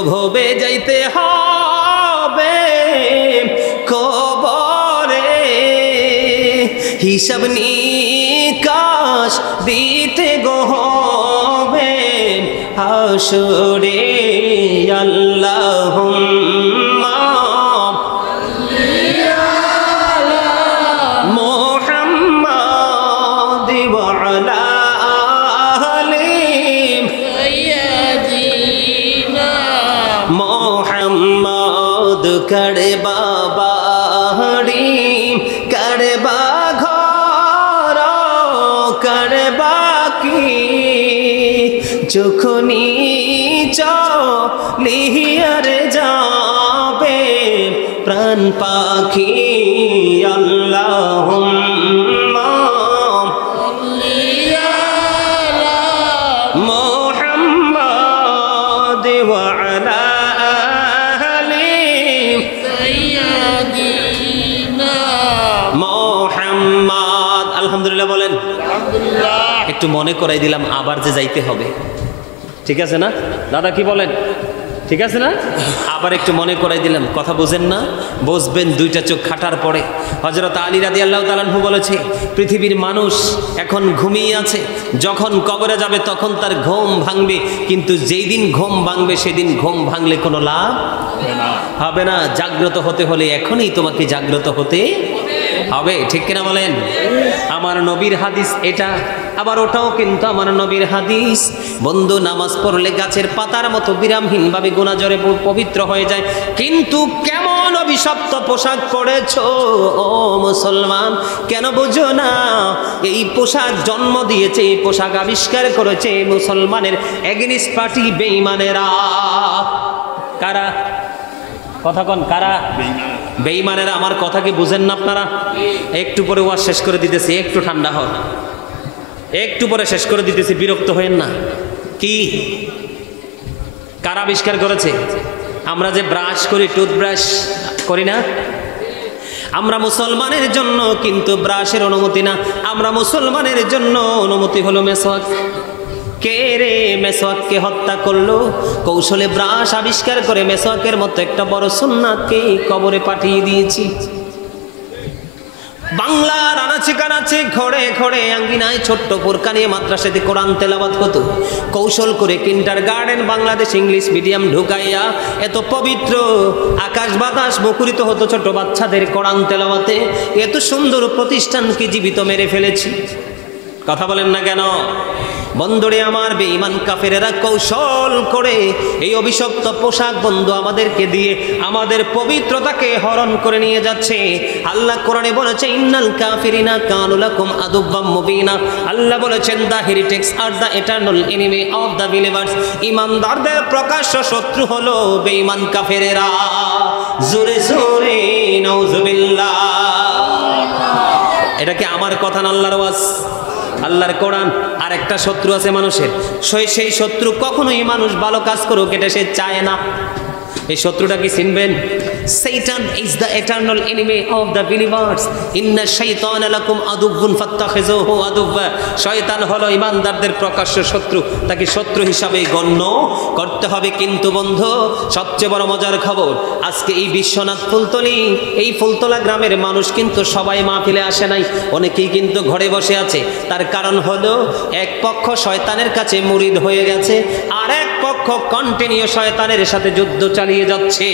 ভবে যাইতে হবে কবরে, হিসাব নিকাশ দিতে গো হবে হাসরে। আল্লাহুম্মা মুহাম্মাদ ওয়া আলা আলি সাইয়্যিদিনা মুহাম্মাদ। করবা বাড়ি করবা ঘর করবা কি, যখনি চলিয়ারে যাবে প্রাণ পাখি। আল্লাহুম্মা মুহাম্মাদ ওয়া আলা আলি সাইয়্যিদিনা মুহাম্মাদ। আলহামদুলিল্লাহ বলেন। একটু মনে করাই দিলাম আবার যে যাইতে হবে, ঠিক আছে না দাদা, কি বলেন? ঠিক আছে না? আবার একটু মনে করাই দিলাম, কথা বুঝেন না? বুঝবেন দুইটা চোখ খাটার পরে। হযরত আলী রাদিয়াল্লাহু তাআলা আনহু বলেছে, পৃথিবীর মানুষ এখন ঘুমিয়ে আছে, যখন কবরে যাবে তখন তার ঘুম ভাঙবে, কিন্তু যেই দিন ঘুম ভাঙবে সেদিন ঘুম ভাঙলে কোনো লাভ হবে না। জাগ্রত হতে হলে এখনই তোমাকে জাগ্রত হতে হবে, ঠিক কিনা বলেন? আমার নবীর হাদিস এটা, আবার ওটাও কিন্তু আমার নবীর হাদিস। বন্ধু, নামাজ পড়লে গাছের পাতার মতো বিরামহীন ভাবে গুনাহ ঝরে পবিত্র হয়ে যায়, কিন্তু কেমন অভিশপ্ত পোশাক পরেছো ও মুসলমান, কেন বুঝো না? এই পোশাক জন্ম দিয়েছে, এই পোশাক আবিষ্কার করেছে মুসলমানের এগেনিস্ট পার্টি বেঈমানেরা। কারা? কথা কন, কারা? বেঈমানেরা। আমার কথা কি বুঝেন না আপনারা? একটু পরে ওয়াজ শেষ করে দিতেছি, একটু ঠান্ডা হন, একটু পরে শেষ করে দিতেছি, বিরক্ত হয়েন না। কি কারা আবিষ্কার করেছে? আমরা যে ব্রাশ করি, টুথব্রাশ করি না, আমরা মুসলমানের জন্য কিন্তু ব্রাশের অনুমতি না, আমরা মুসলমানের জন্য অনুমতি হলো মেসওয়াক। কে রে মেসওয়াককে হত্যা করলো? কৌশলে ব্রাশ আবিষ্কার করে মেসওয়াকের মতো একটা বড় সুন্নাতকে কবরে পাঠিয়ে দিয়েছি। বাংলার আনাচে কানাচে ঘরে ঘরে আঙ্গিনায় ছোট্ট বোরকা নিয়ে মাদ্রাসাতে কোরআন তেলাওয়াত হতো। কৌশল করে কিন্ডারগার্টেন বাংলাদেশ ইংলিশ মিডিয়াম ঢুকাইয়া এত পবিত্র আকাশ বাতাস মুখরিত হতো ছোট বাচ্চাদের কোরআন তেলাওয়াতে। এত সুন্দর প্রতিষ্ঠানকে জীবিত মেরে ফেলেছি। কথা বলেন না কেন? বন্ধুরে আমার, বেঈমান কাফেরেরা কৌশল করে এই অভিশপ্ত পোশাক বন্ধু আমাদেরকে দিয়ে আমাদের পবিত্রতাকে হরণ করে নিয়ে যাচ্ছে। আল্লাহ কোরআনে বলেছে, ইন্নাল কাফিরিনা কানু লাকুম আদুব্বাম মুবিনা। আল্লাহ বলেছেন, দ্য হেরিটেক্স আর the eternal enemy of the believers. ইমানদারদের প্রকাশ্য শত্রু হলো বেঈমান কাফেরেরা। জোরে জোরে নাউজুবিল্লাহ। এটা কি আমার কথা না, আল্লাহর ওয়াজ, আল্লাহর কোরআন। আর একটা শত্রু আছে মানুষের, সেই শত্রু কখনোই মানুষ ভালো কাজ করুক এটা সে চায় না। এই শত্রুটা কি চিনবেন? Satan is the eternal enemy of the believers. Inna shaytana lakum aduwwun fattakhizuhu aduwwa. শয়তান হলো ইমানদারদের প্রকাশ্য শত্রু, তাকে শত্রু হিসাবে গণ্য করতে হবে। কিন্তু বন্ধু, সবচেয়ে বড় মজার খবর, আজকে এই বিশ্বনাথ ফুলতলি, এই ফুলতলা গ্রামের মানুষ কিন্তু সবাই মাহফিলে আসে নাই, অনেকেই কিন্তু ঘরে বসে আছে। তার কারণ হলো, এক পক্ষ শয়তানের কাছে মুরিদ হয়ে গেছে, আর এক পক্ষ কন্টিনিউ শয়তানের সাথে যুদ্ধ চালিয়ে যাচ্ছে।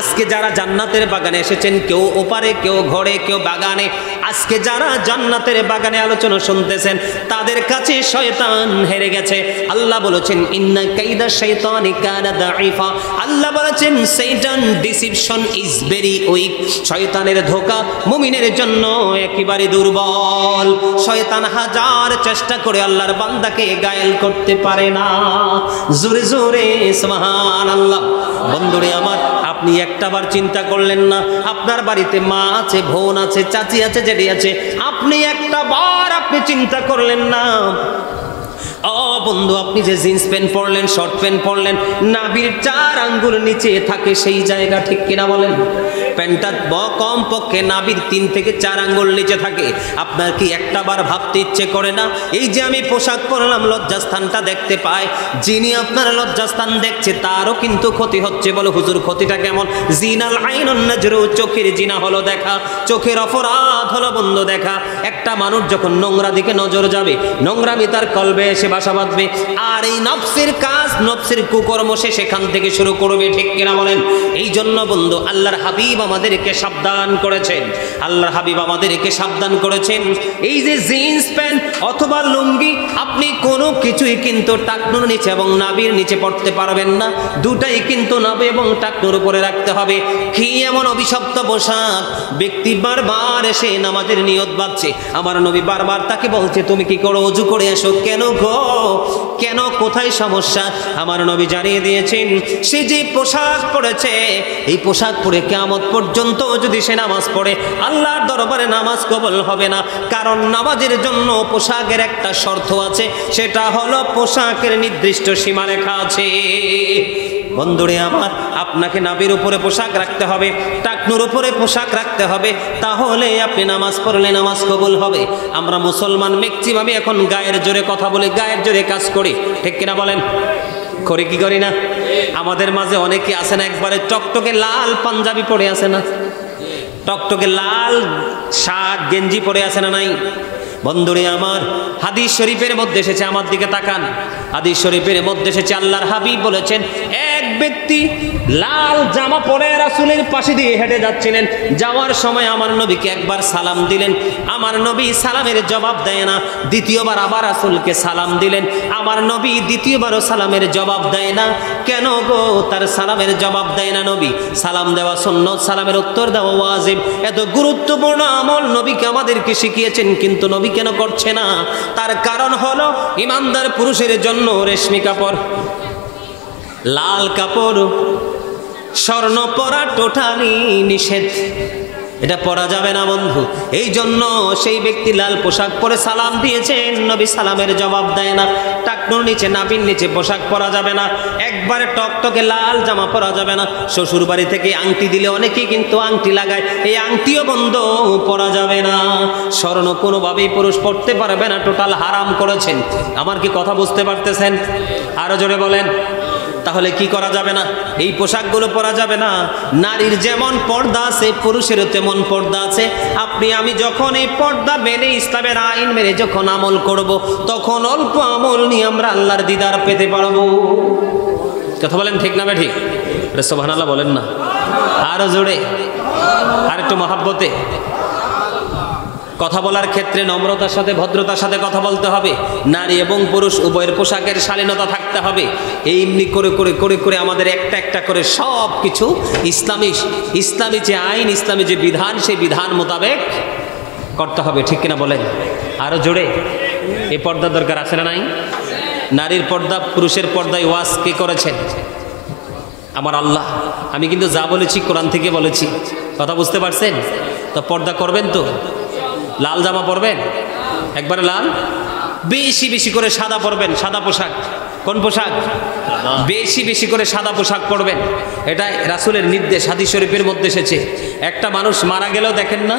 আজকে যারা জান্নাতের বাগানে এসেছেন, কেউ ওপারে, কেউ ঘরে, কেউ বাগানে, আজকে যারা জান্নাতের বাগানে আলোচনা শুনতেছেন, তাদের কাছে শয়তান হেরে গেছে। আল্লাহ বলেছেন, ইন্না কাইদা শাইতানি কানা দাঈফা। আল্লাহ বলেছেন, শয়তান ডিসিপশন ইজ ভেরি উইক। শয়তানের ধোঁকা মুমিনের জন্য একেবারে দুর্বল। শয়তান হাজার চেষ্টা করে আল্লাহর বান্দাকে গায়েল করতে পারে না। জোরে জোরে সুবহানাল্লাহ। বন্ধুরে আমার, আপনি একটাবার চিন্তা করলেন না, আপনার বাড়িতে মা আছে, বোন আছে, চাচি আছে, জেঠি আছে, আপনি একটাবার আপনি চিন্তা করলেন না ও বন্ধু, আপনি যে জিন্স প্যান্ট পরলেন, শর্ট প্যান্ট পরলেন, নাভির 4 আঙ্গুল নিচে থাকে সেই জায়গা, ঠিক কিনা বলেন? প্যান্টটা কম পক্ষে নাভির 3 থেকে 4 আঙ্গুল নিচে থাকে। আপনার কি একটা বার ভাবতে ইচ্ছে করে না, এই যে আমি পোশাক পরলাম, লজ্জাস্থানটা দেখতে পাই, যিনি আপনার লজ্জাস্থান দেখছে তারও কিন্তু ক্ষতি হচ্ছে। বলো হুজুর, ক্ষতিটা কেমন? জিনাল আইনুন নাজরু, চোখের জিনা হলো দেখা, চোখের অপরাধ হলো বন্ধু দেখা। একটা মানুষ যখন নোংরা দিকে নজর যাবে, নোংরামি তার কলবে এসে বাসা বাঁধবে, আর এই নফসের কাজ, নফসের কুকর্ম সে সেখান থেকে শুরু করবে, ঠিক কিনা বলেন? এই জন্য বন্ধু, আল্লাহর হাবিব আমাদেরকে সাবধান করেছেন, আল্লাহর হাবিব আমাদেরকে সাবধান করেছেন। এই যে জিন্স প্যান্ট অথবা লুঙ্গি, আপনি কোনো কিছুই কিন্তু টাকনুর নিচে এবং নাভির নিচে পড়তে পারবেন না, দুটাই কিন্তু নাভি এবং টাকনুর উপরে রাখতে হবে। কি এমন অভিশপ্ত পোশাক! ব্যক্তি বারবার এসে নামাজের নিয়ত বাঁধছে, আমার নবী বারবার তাকে বলছে, তুমি কি করো? ওযু করে এসো। কেন গো, কেন? কোথায় সমস্যা? আমার নবী জানিয়ে দিয়েছেন, সে যে পোশাক পরেছে, এই পোশাক পরে কিয়ামত পর্যন্ত যদি সে নামাজ পড়ে, আল্লাহর দরবারে নামাজ কবুল হবে না। কারণ নামাজের জন্য পোশাকের একটা শর্ত আছে, সেটা হলো পোশাকের নির্দিষ্ট সীমারেখা আছে। বন্ধুরে আমার, আপনাকে নাভির উপরে পোশাক রাখতে হবে, টাকনুর উপরে পোশাক রাখতে হবে, তাহলে আপনি নামাজ পড়লে নামাজ কবুল হবে। আমরা মুসলমান ম্যাক্সিমাম এখন গায়ের জোরে কথা বলি, গায়ের জোরে কাজ করি, ঠিক কিনা বলেন? করি কি করি না? আমাদের মাঝে অনেকে আছে না, একবারে টকটকে লাল পাঞ্জাবি পরে আছে না, টকটকে লাল শার্ট গেঞ্জি পরে আছে না নাই? বন্ধুরে আমার, হাদিস শরীফের মধ্যে এসেছে, আমার দিকে তাকান, হাদিস শরীফের মধ্যে এসেছে, আল্লাহর হাবিব বলেছেন, এক ব্যক্তি লাল জামা পরে রাসূলের পাশে দিয়ে হেঁটে যাচ্ছিলেন, যাওয়ার সময় আমার নবীকে একবার সালাম দিলেন, আমার নবী সালামের জবাব দেয় না। দ্বিতীয়বার আবার রাসূলকে সালাম দিলেন, আমার নবী দ্বিতীয়বারও সালামের জবাব দেয় না। কেন গো তার সালামের জবাব দেয় না? নবী, সালাম দেওয়া সুন্নাত, সালামের উত্তর দেওয়া ওয়াজিব, এত গুরুত্বপূর্ণ আমল নবীকে আমাদেরকে শিখিয়েছেন, কিন্তু নবী কেন করছে না? তার কারণ হলো, ইমানদার পুরুষের জন্য রেশমি কাপড়, লাল কাপড়, স্বর্ণ পরা টোটালি নিষেধ, এটা পরা যাবে না বন্ধু। এই জন্য সেই ব্যক্তি লাল পোশাক পরে সালাম দিয়েছেন, নবী সালামের জবাব দেয় না। টাকনুর নিচে, নাভির নিচে পোশাক পরা যাবে না, একবারে টকটকে লাল জামা পরা যাবে না। শ্বশুর বাড়ি থেকে আংটি দিলে অনেকেই কিন্তু আংটি লাগায়, এই আংটিও বন্ধ, পরা যাবে না। স্বর্ণ কোনোভাবেই পুরুষ পড়তে পারবে না, টোটাল হারাম করেছেন। আমার কি কথা বুঝতে পারতেছেন? আরো জোরে বলেন। তাহলে কি করা যাবে না? এই পোশাকগুলো পরা যাবে না। নারীর যেমন পর্দা আছে, পুরুষেরও তেমন পর্দা আছে। আপনি আমি যখন এই পর্দা মেনে, ইসলামের আইন মেনে যখন আমল করব, তখন অল্প আমল নিয়ে আমরা আল্লাহর দিদার পেতে পারবো। কথা বলেন, ঠিক না ঠিক? সুবহানাল্লাহ বলেন না, আরো জোরে, আর একটু মহাব্বতে। কথা বলার ক্ষেত্রে নম্রতার সাথে, ভদ্রতার সাথে কথা বলতে হবে। নারী এবং পুরুষ উভয়ের পোশাকের শালীনতা থাকতে হবে। এমনি করে করে করে করে আমাদের একটা একটা করে সব কিছু ইসলামী যে আইন, ইসলামী যে বিধান, সেই বিধান মোতাবেক করতে হবে, ঠিক কিনা বলেন? আরো জোরে। এই পর্দার দরকার আছে না নাই? নারীর পর্দা, পুরুষের পর্দায় ওয়াজ কে করেছেন? আমার আল্লাহ। আমি কিন্তু যা বলেছি কোরআন থেকে বলেছি, কথা বুঝতে পারছেন তো? পর্দা করবেন তো? লাল জামা পরবেন, একবারে লাল, বেশি বেশি করে সাদা পরবেন, সাদা পোশাক। কোন পোশাক? বেশি বেশি করে সাদা পোশাক পরবেন। এটা রাসূলের নির্দেশ, হাদিস শরীফের মধ্যে এসেছে। একটা মানুষ মারা গেলেও দেখেন না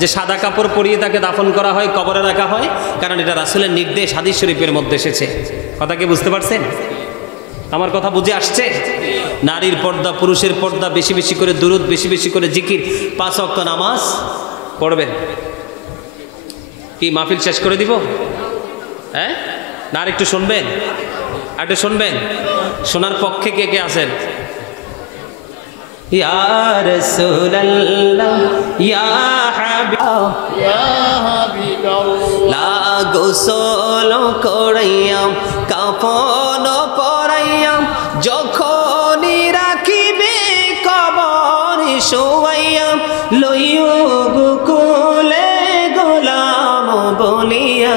যে সাদা কাপড় পরিয়ে তাকে দাফন করা হয়, কবরে রাখা হয়, কারণ এটা রাসূলের নির্দেশ, হাদিস শরীফের মধ্যে এসেছে। কথা কি বুঝতে পারছেন? আমার কথা বুঝে আসছে? নারীর পর্দা, পুরুষের পর্দা, বেশি বেশি করে দুরূদ, বেশি বেশি করে জিকির, 5 ওয়াক্ত নামাজ পড়বেন। কি মাহফিল শেষ করে দিব? হ্যাঁ না, আর একটু শুনবেন? আর একটু শুনবেন? শোনার পক্ষে কে কে আছেন? ইয়া রাসূলুল্লাহ, ইয়া হাবিবাল্লাহ, গোসল করাইয়া, কাফন পরাইয়া, যখনই রাখিবে কবর শোয়াইয়া, লইও গোকুলে গোলাম বলিয়া,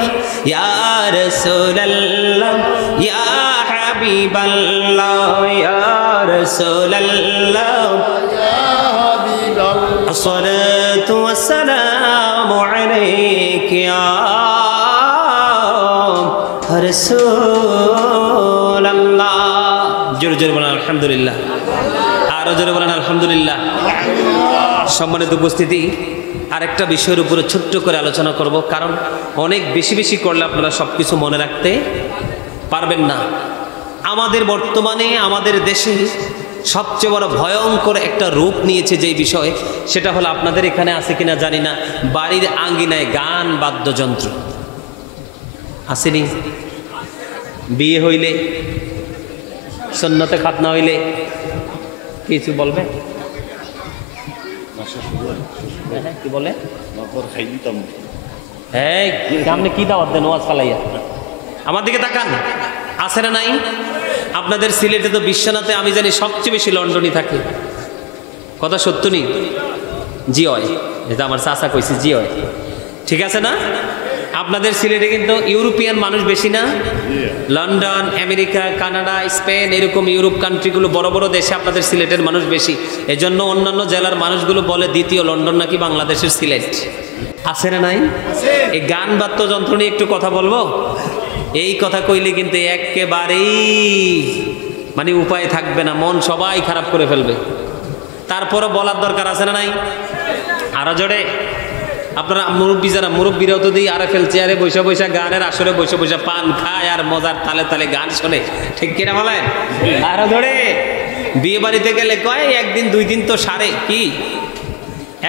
ইয়া রাসূলুল্লাহ, ইয়া হাবিবাল্লাহ, ইয়া রাসূলুল্লাহ, ইয়া হাবিবাল্লাহ, আসসালাতু ওয়াসসালামু আলাইকা ইয়া রাসূলাল্লাহ। জোরে জোরে বলেন আলহামদুলিল্লাহ, আরো জোরে বলেন আলহামদুলিল্লাহ। সম্মানিত উপস্থিতি, আরেকটা বিষয়ের উপরে ছোট্ট করে আলোচনা করব, কারণ অনেক বেশি বেশি করলে আপনারা সব কিছু মনে রাখতে পারবেন না। আমাদের বর্তমানে আমাদের দেশে সবচেয়ে বড় ভয়ঙ্কর একটা রূপ নিয়েছে যেই বিষয়, সেটা হলো আপনাদের এখানে আছে কিনা জানি না, বাড়ির আঙ্গিনায় গান বাদ্যযন্ত্র আসেনি? বিয়ে হইলে, সুন্নতে খাতনা হইলে কিছু বলবে? কি বলে? হ্যাঁ, আপনি কি দাওয়াত দেন ওয়াজ ফালাইয়া? আমার দিকে তাকান, আছে না নাই? আপনাদের সিলেটে তো বিশ্বনাথে আমি জানি সবচেয়ে বেশি লন্ডনই থাকে, কথা সত্য নেই? জি হয়, এটা আমার চাচা কইছে, জি হয়, ঠিক আছে না? আপনাদের সিলেটে কিন্তু ইউরোপিয়ান মানুষ বেশি না? লন্ডন, আমেরিকা, কানাডা, স্পেন, এরকম ইউরোপ কান্ট্রিগুলো, বড় বড় দেশে আপনাদের সিলেটের মানুষ বেশি। এজন্য অন্যান্য জেলার মানুষগুলো বলে দ্বিতীয় লন্ডন নাকি বাংলাদেশের সিলেট। আছে না নাই? এই গান বাদ্যযন্ত্র নিয়ে একটু কথা বলবো। এই কথা কইলে কিন্তু একেবারেই মানে উপায় থাকবে না, মন সবাই খারাপ করে ফেলবে। তারপরে বলার দরকার আছে না নাই? আরো জোরে আপনারা মুরব্বী যারা, মুরব্বীরাও তো দিই আরএফএল চেয়ারে বৈশা বৈশা গানের আসরে বৈশা বৈশা পান খায় আর মজার তালে তালে গান শোনে, ঠিক কিনা বলেন? আরো ধরে বিয়ে বাড়িতে গেলে কয় একদিন দুই দিন তো সারে, কি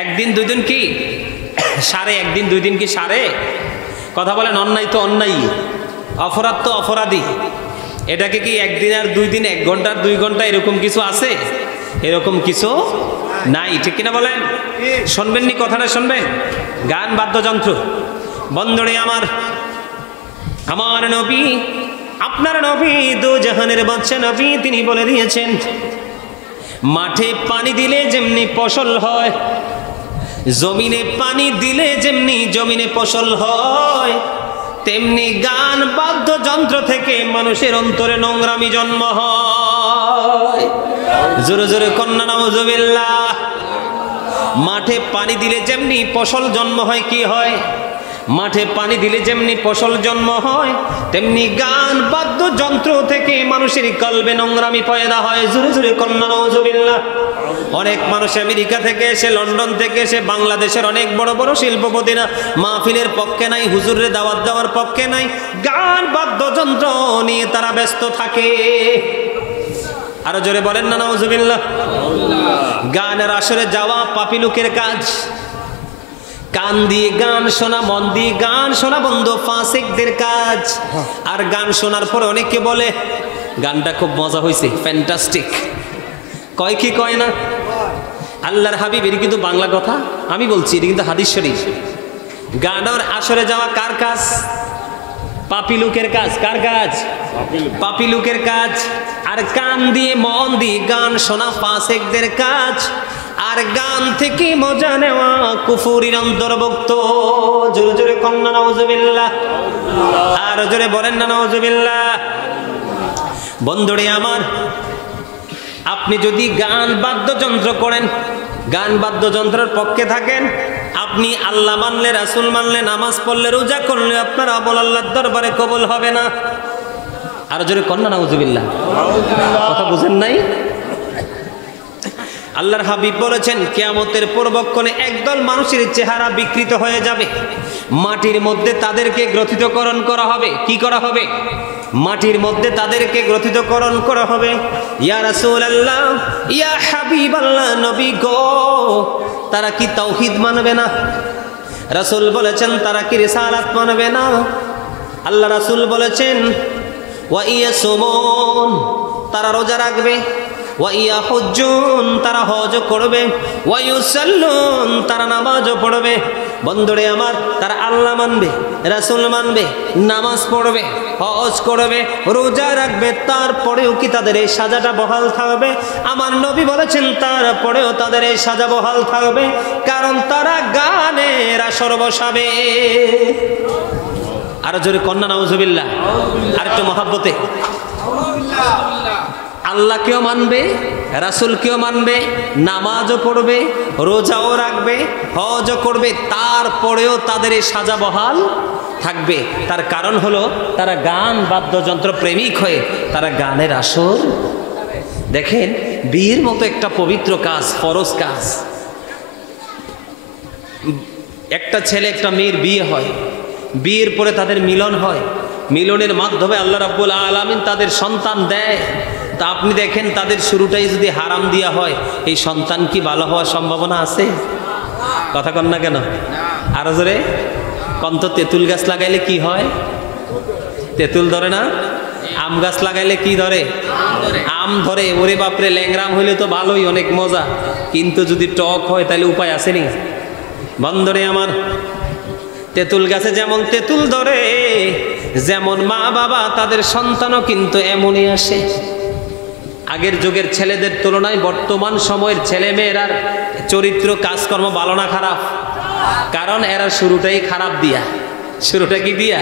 একদিন দুই দিন কি সারে, একদিন দুই দিন কি সারে? কথা বলেন, অন্যায় তো অন্যায়, অপরাধ তো অপরাধী। এটাকে কি একদিন আর দুই দিন, 1 ঘন্টা আর 2 ঘন্টা এরকম কিছু আছে? এরকম কিছু নাই, ঠিক কিনা বলেন? শুনবেন নি কথাটা? শুনবেন? গান বাদ্যযন্ত্র বন্ধুরে আমার, আমার নবী, আপনার নবী, দু জাহানের বাদশা নবী, তিনি বলে দিয়েছেন মাঠে পানি দিলে যেমনি ফসল হয়, জমিনে পানি দিলে যেমনি জমিনে ফসল হয়, তেমনি গান বাদ্যযন্ত্র থেকে মানুষের অন্তরে নোংরামি জন্ম হয়। জোরে জোরে কন্যা নাউজুবিল্লাহ। মাঠে পানি দিলে যেমনি ফসল জন্ম হয়, কি হয়? মাঠে পানি দিলে যেমনি ফসল জন্ম হয়, তেমনি গান বাদ্যযন্ত্র থেকে মানুষের কলবে নোংরামি পয়দা হয়। জোরে জোরে কন্যা নাউজুবিল্লাহ। অনেক মানুষ আমেরিকা থেকে এসে, লন্ডন থেকে এসে, বাংলাদেশের অনেক বড় বড় শিল্পপতিরা মাহফিলের পক্ষে নাই, হুজুরে দাওয়াত দেওয়ার পক্ষে নাই, গান বাদ্যযন্ত্র নিয়ে তারা ব্যস্ত থাকে। আরো জোরে বলেন না নাউজুবিল্লাহ। গানের আসরে যাওয়া পাপী লোকের কাজ। কান দিয়ে গান শোনা, মন দিয়ে গান শোনা বন্ধু ফাসিকদের কাজ। আর গান শোনার পর অনেকে বলে গানটা খুব মজা হয়েছে, ফ্যান্টাস্টিক, কয় কি কয় না? আল্লাহর হাবিবের কিন্তু বাংলা কথা আমি বলছি, এটা কিন্তু হাদিস শরীফ। গানের আসরে যাওয়া কার কাজ? পাপী লোকের কাজ। কার কাজ? পাপী লোকের কাজ। আর কান দিয়ে মন দিয়ে গান শোনা ফাসিকদের কাজ। আর গান থেকে মজা নেওয়া কুফুরির অন্তর্ভুক্ত। জোরে জোরে কন্যা নাউজুবিল্লাহ। আর জোরে বলেন না নাউজুবিল্লাহ। বন্ধুরে আমার, আপনি যদি গান বাদ্যযন্ত্র করেন, গান বাদ্যযন্ত্রের পক্ষে থাকেন, আপনি আল্লাহ মানলে, রাসূল মানলে, নামাজ পড়লে, রোজা করলে আপনার আমল আল্লাহর দরবারে কবুল হবে না। আর জোরে কন্যা নাউজুবিল্লাহ। কথা বুঝেন নাই? আল্লাহর হাবিব বলেছেন কিয়ামতের পূর্বক্ষণে একদল মানুষের চেহারা বিকৃত হয়ে যাবে, মাটির মধ্যে তাদেরকে গ্রথিতকরণ করা হবে। কি করা হবে? মাটির মধ্যে তাদেরকে গ্রথিতকরণ করা হবে। ইয়া রাসূলুল্লাহ, ইয়া হাবিবাল্লাহ, নবী গো, তারা কি তাওহীদ মানবে না? রাসূল বলেছেন তারা কি রিসালাত মানবে না? আল্লাহ রাসূল বলেছেন ওয়া ইয়াসুমুন, তারা রোজা রাখবে, ওয়া ইয়াহুজ্জুন, তারা হজ করবে, ওয়া ইউসাল্লুন, তারা নামাজও পড়বে। বন্ধুরে আমার, তারা আল্লাহ মানবে, রাসূল মানবে, নামাজ পড়বে, হজ করবে, রোজা রাখবে, তারপরেও কি তাদের এই সাজাটা বহাল থাকবে? আমার নবী বলেছেন তারপরেও তাদের এই সাজা বহাল থাকবে, কারণ তারা গানের আসর বসাবে। আরো জোরে কন্যা নাউজুবিল্লাহ। আর একটু মহাব্বতে। আল্লাহকেও মানবে, রাসূলকেও মানবে, নামাজও পড়বে, রোজাও রাখবে, হজও করবে, তারপরেও তাদের এই সাজা বহাল থাকবে। তার কারণ হলো তারা গান বাদ্যযন্ত্র প্রেমিক হয়ে তারা গানের আসর। দেখেন, বিয়ের মতো একটা পবিত্র কাজ, ফরজ কাজ, একটা ছেলে একটা মেয়ের বিয়ে হয়, বিয়ের পরে তাদের মিলন হয়, মিলনের মাধ্যমে আল্লাহ রাব্বুল আলামিন তাদের সন্তান দেয়। তা আপনি দেখেন তাদের শুরুটাই যদি হারাম দিয়া হয়, এই সন্তান কি ভালো হওয়ার সম্ভাবনা আছে? কথা কন না কেন? আরো জোরে কন্ত। তেঁতুল গাছ লাগাইলে কি হয়? তেঁতুল ধরে না? আম গাছ লাগাইলে কি ধরে? আম ধরে। ওরে বাপরে, ল্যাংরাম হইলে তো ভালোই, অনেক মজা, কিন্তু যদি টক হয় তাহলে উপায় আসেনি। বন্ধরে আমার, তেঁতুল গাছে যেমন তেঁতুল ধরে, যেমন মা বাবা তাদের সন্তানও কিন্তু এমনই আসে। আগের যুগের ছেলেদের তুলনায় বর্তমান সময়ের ছেলে মেয়েরার চরিত্র কাজকর্ম ভালো না খারাপ? কারণ এরা শুরুটাই খারাপ দিয়া। শুরুটা কি দিয়া?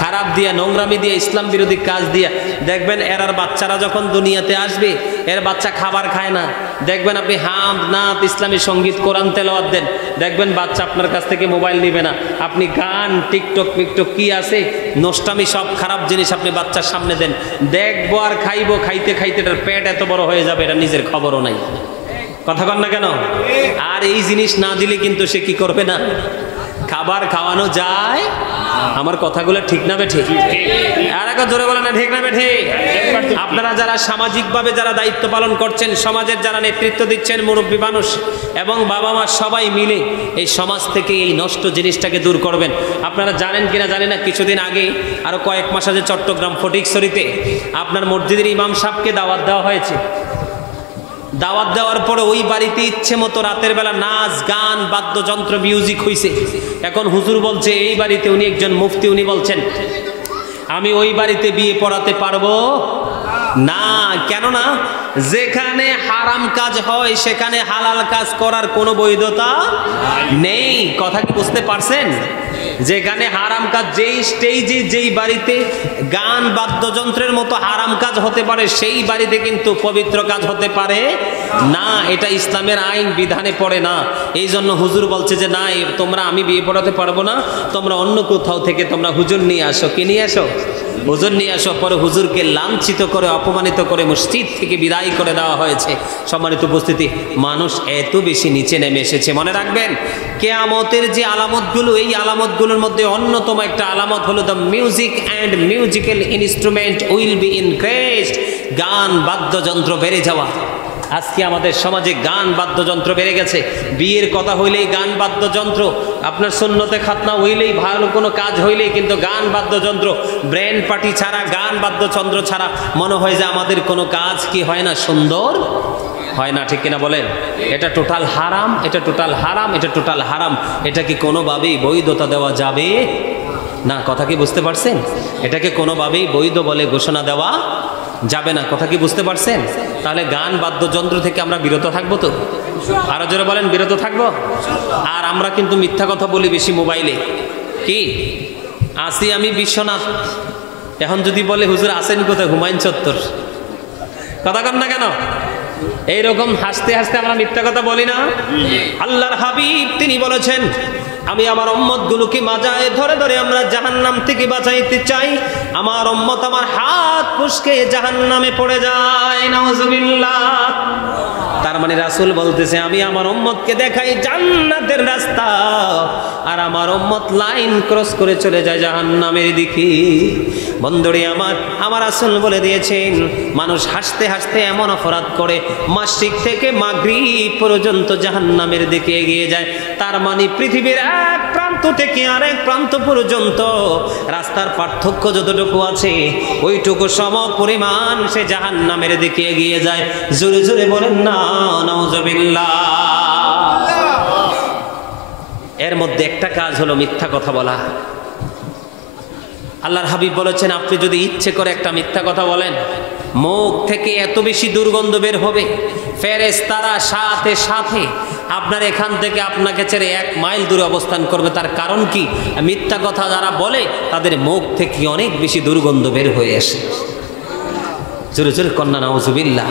খারাপ দিয়া, নোংরামি দিয়া, ইসলাম বিরোধী কাজ দিয়া। দেখবেন এরার বাচ্চারা যখন দুনিয়াতে আসবে, এর বাচ্চা খাবার খায় না। দেখবেন আপনি হামদ, নাত, ইসলামী সঙ্গীত, কোরআন তেলাওয়াত দেন, দেখবেন বাচ্চা আপনার কাছ থেকে মোবাইল নিবে না। আপনি গান, টিকটক মিকটক কি আছে, নষ্টামি, সব খারাপ জিনিস আপনি বাচ্চার সামনে দেন, দেখবো আর খাইবো। খাইতে খাইতে এটার পেট এত বড় হয়ে যাবে, এটা নিজের খবরও নাই। কথা কন না কেন? আর এই জিনিস না দিলে কিন্তু সে কি করবে না? খাবার খাওয়ানো যায়। আমার কথাগুলো ঠিক না বেঠিক? আর একটা জোরে বলে না, ঠিক না বেঠিক? আপনারা যারা সামাজিকভাবে যারা দায়িত্ব পালন করছেন, সমাজের যারা নেতৃত্ব দিচ্ছেন, মুরব্বী মানুষ এবং বাবা মা সবাই মিলে এই সমাজ থেকে এই নষ্ট জিনিসটাকে দূর করবেন। আপনারা জানেন কিনা জানি না, কিছুদিন আগে আরো কয়েক মাস আগে চট্টগ্রাম ফটিকছড়িতে আপনার মসজিদের ইমাম সাহেবকে দাওয়াত দেওয়া হয়েছে। দাওয়াত দেওয়ার পরে ওই বাড়িতে ইচ্ছে মতো রাতের বেলা নাচ, গান, বাদ্যযন্ত্র, মিউজিক হইছে। এখন হুজুর বলছে এই বাড়িতে, উনি একজন মুফতি, উনি বলছেন আমি ওই বাড়িতে বিয়ে পড়াতে পারবো না। কেন না? যেখানে হারাম কাজ হয় সেখানে হালাল কাজ করার কোনো বৈধতা নেই। কথা কি বুঝতে পারছেন? যেখানে হারাম কাজ, যেই স্টেজে যেই বাড়িতে গান বাদ্যযন্ত্রের মতো হারাম কাজ হতে পারে, সেই বাড়িতে কিন্তু পবিত্র কাজ হতে পারে না। এটা ইসলামের আইন বিধানে পড়ে না। এই জন্য হুজুর বলছে যে না, তোমরা, আমি বিয়ে পড়াতে পারবো না, তোমরা অন্য কোথাও থেকে তোমরা হুজুর নিয়ে আসো। কি নিয়ে আসো? হুজুর নিয়ে আসো। পরে হুজুরকে লাঞ্ছিত করে, অপমানিত করে মসজিদ থেকে বিদায় করে দেওয়া হয়েছে। সম্মানিত উপস্থিতি, মানুষ এত বেশি নিচে নেমে এসেছে। মনে রাখবেন, কিয়ামতের যে আলামতগুলো, এই আলামতগুলোর মধ্যে অন্যতম একটা আলামত হলো the music and musical instrument will be increased. গান বাদ্যযন্ত্র বেড়ে যাওয়া। আজকে আমাদের সমাজে গান বাদ্যযন্ত্র বেড়ে গেছে। বিয়ের কথা হইলেই গান বাদ্যযন্ত্র, আপনার সুন্নতে খাতনা হইলেই, ভালো কোনো কাজ হইলেই কিন্তু গান বাদ্যযন্ত্র। ব্র্যান্ড পার্টি ছাড়া, গান বাদ্যযন্ত্র ছাড়া মনে হয় যে আমাদের কোনো কাজ কি হয় না, সুন্দর হয় না। ঠিক কিনা বলেন? এটা টোটাল হারাম, এটা টোটাল হারাম, এটা টোটাল হারাম। এটা কি কোনোভাবেই বৈধতা দেওয়া যাবে না। কথা কি বুঝতে পারছেন? এটাকে কোনোভাবেই বৈধ বলে ঘোষণা দেওয়া যাবে না। কথা কি বুঝতে পারছেন? তাহলে গান বাদ্যযন্ত্র থেকে আমরা বিরত থাকবো তো? আরো জোরে বলেন, বিরত থাকবো। আর আমরা কিন্তু মিথ্যা কথা বলি বেশি মোবাইলে। কি আসি আমি বিশ্বনাথ, এখন যদি বলে হুজুর আসেন কোথায়, হুমায়ুন চত্বর। কথা কন না কেন? এইরকম হাসতে হাসতে আমরা মিথ্যা কথা বলি না? আল্লাহর হাবিব তিনি বলেছেন, আমি আমার উম্মতগুলোকে মাজায় ধরে ধরে আমরা জাহান্নাম থেকে বাঁচাইতে চাই। আমার উম্মত আমার হাত ফসকে জাহান্নামে পড়ে যায়। নাউজুবিল্লাহ। তার মানে রাসূল বলতেছে, আমি আমার উম্মতকে দেখাই জান্নাতের রাস্তা, আর আমার উম্মত লাইন ক্রস করে চলে যায় জাহান্নামের দিকে। বন্ধুরে আমার রাসূল বলে দিয়েছেন, মানুষ হাসতে হাসতে এমন অপরাধ করে মাসরিক থেকে মাগরিব পর্যন্ত জাহান্নামের দিকে এগিয়ে যায়। তার মানে পৃথিবীর এক প্রান্ত থেকে আরেক প্রান্ত পর্যন্ত রাস্তার পার্থক্য যতটুকু আছে, ওইটুকু সম পরিমাণ সে জাহান্নামের দিকে এগিয়ে যায়। জোরে জোরে বলেন না নাউজুবিল্লাহ। এর মধ্যে একটা কাজ হলো মিথ্যা কথা বলা। আল্লাহর হাবিব বলেছেন, আপনি যদি ইচ্ছে করে একটা মিথ্যা কথা বলেন, মুখ থেকে এত বেশি দুর্গন্ধ বের হবে, ফেরেশতারা সাথে সাথে আপনার এখান থেকে আপনাকে ছেড়ে 1 মাইল দূরে অবস্থান করবে। তার কারণ কি? মিথ্যা কথা যারা বলে তাদের মুখ থেকে অনেক বেশি দুর্গন্ধ বের হয়ে আসে। জোরে জোরে কন্যা নাউজুবিল্লাহ।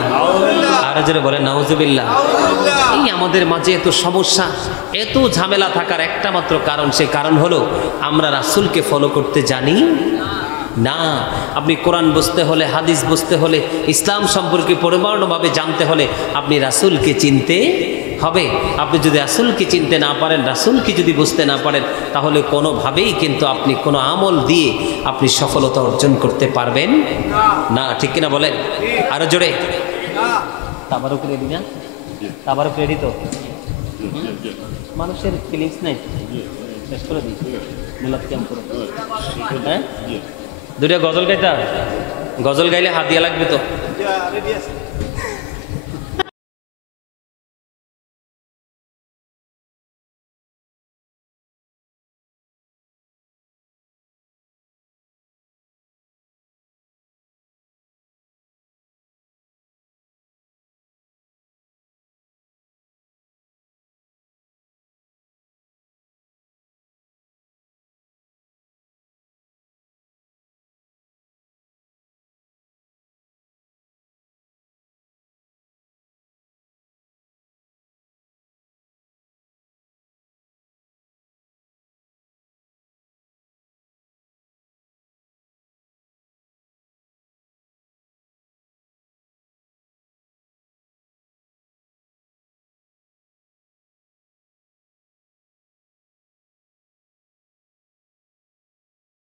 আরো জোরে বলেন নাউজুবিল্লাহ। এই আমাদের মাঝে এত সমস্যা, এত ঝামেলা থাকার একটা মাত্র কারণ, সে কারণ হলো আমরা রাসূলকে ফলো করতে জানি না। আপনি কোরআন বুঝতে হলে, হাদিস বুঝতে হলে, ইসলাম সম্পর্কে পরিপূর্ণভাবে জানতে হলে আপনি রাসূলকে চিনতে হবে। আপনি যদি রাসূলকে চিনতে না পারেন, রাসূলকে যদি বুঝতে না পারেন, তাহলে কোনোভাবেই কিন্তু আপনি কোনো আমল দিয়ে আপনি সফলতা অর্জন করতে পারবেন না। ঠিক কিনা বলেন? আরো জোরে। তাবারক রেডি না? তাবারক রেডি তো? মানুষের ফিলিংস নাই, শেষ করে দিই। মিলাদ কেমন করে? হ্যাঁ, দুইটা গজল গাইতা, গজল গাইলে হাত দিয়া লাগবে তো।